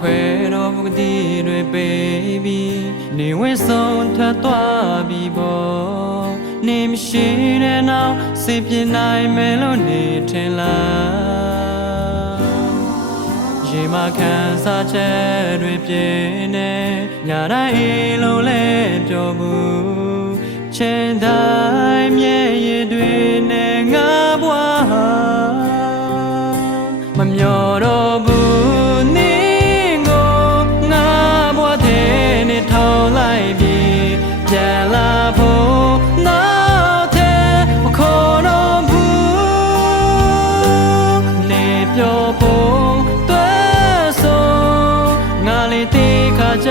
ခွဲတော်မူသည်တွေပေးပြီးနေဝဲဆုံးထသွားပြီးပေါ်နေမရှိတဲ့နောက်စိတ်ပြင်းနိုင်မယ်လို့နေထင်လားရေမခံစားချက်တွေပြင်းနေညတိုင်းအိမ်လုံးလဲပြောဘူးချင်တိုင်းမြဲရည်တွေနဲ့ငါဘွားမမျောတော့ဘူးနေကိုငါဘွားတဲ့နေထောင်းလိုက်ပြီးပြန်လာဖို့နောက်တဲ့မခေါ်တော့ဘူးနေပြောဖို့တွေ့ဆိုငါလေးတိခါချ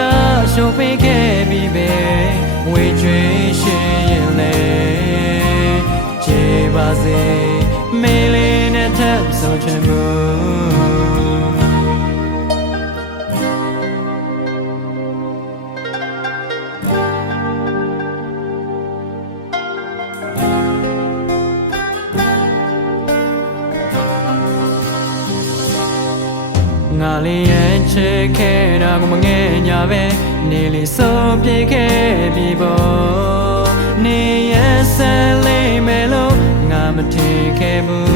ရှုံးပေးခဲ့ပြီးပဲဝေကျွေးရှင်ရင်လေခြေပါစေမေးလေးနဲ့ထပ်ဆုံးချင်မှုငါလေးရဲ့ချစ်ခဲ့တာကိုမငဲ့ညာပဲနေလေးဆုံးပြေခဲ့ပြီပေါ့နေရဲ့ဆက်လေးမယ်လို့ငါမထင်ခဲ့ဘူး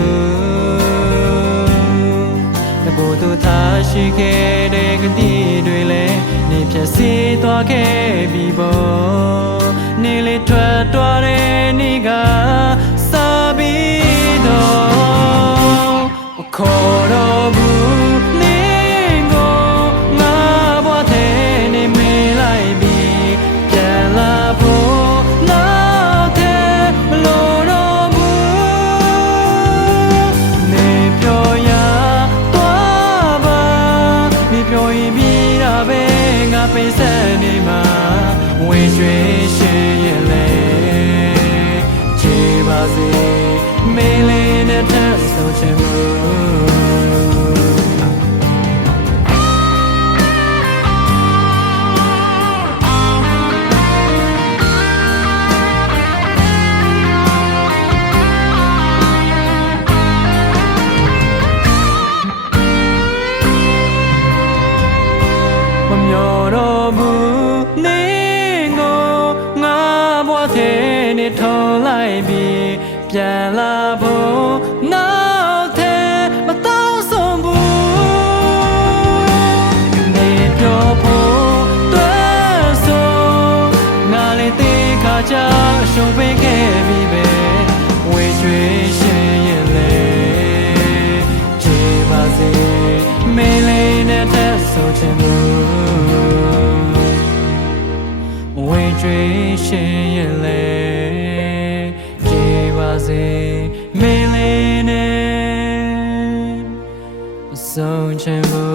တဘူသူထားရှိခဲ့တဲ့ကတိတွေလည်းနေဖြည့်စည်သွားခဲ့ပြီပေါ့နေလေးထွက်သွားတဲ့နေ့ကစားပြီးတော့ခေါ်တော့ဘူးပေးစက်နေမှာဝင်ရွှေရှင်ရဲ့လေခြေပါစေမေးလေးနဲ့ထပ်ဆုံးချင်မှုထော်လိုက်ပြီးပြန်လာဖို့နောက်တဲ့မတော့ဆုံးဘူးနေပြောဖို့တွေ့ဆိုငါလေးတေခါချရှုံးပေးခဲ့ပြီပဲဝေရွှေရှင်ရဲ့လေခြေပါစေမေးလေးနဲ့ထပ်ဆုံးချင်မှုဝေရွှေရှင်ရဲ့လေမေးလေးနဲ့ဆုံးချင်မှု